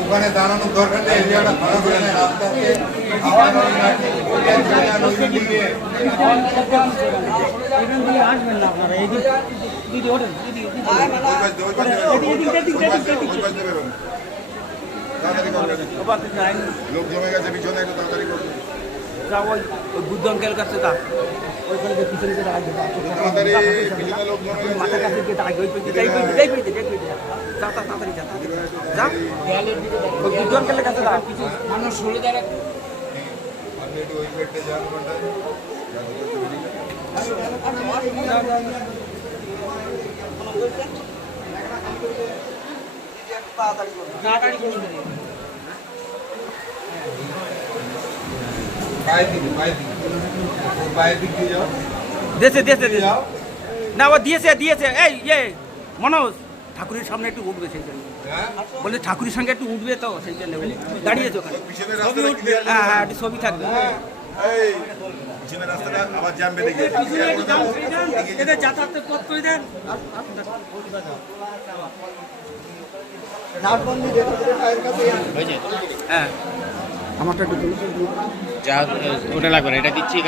ওখানে দাঁড়ানোর দরকার নেই এরিয়াটা ভালো করে আসবেন না আপনারা এদিক দিদি ওঠেন। দিদি। লোক জমে গেছে পিছনে একটু তাড়াতাড়ি করবেন যা ওই বুদ্ধ অঙ্কেল কাছে তা মানুষ যান ওখানটায়। তাড়াতাড়ি করুন দেশে যাও না ও দিয়েছে দিয়েছে। এই ইয়ে মনোজ ঠাকুরের সামনে একটু উঠবে সেই জন্য। হ্যাঁ বলে ঠাকুরের সঙ্গে একটু উঠবে তো সেই জন্য দাঁড়িয়েছে ওখানে। ক্লিয়ার হ্যাঁ হ্যাঁ একটু ছবি থাকবে। যাতায়াতের পথ করে দেন। হ্যাঁ। আমারটা একটু ওটা লাগবে এটা দিচ্ছি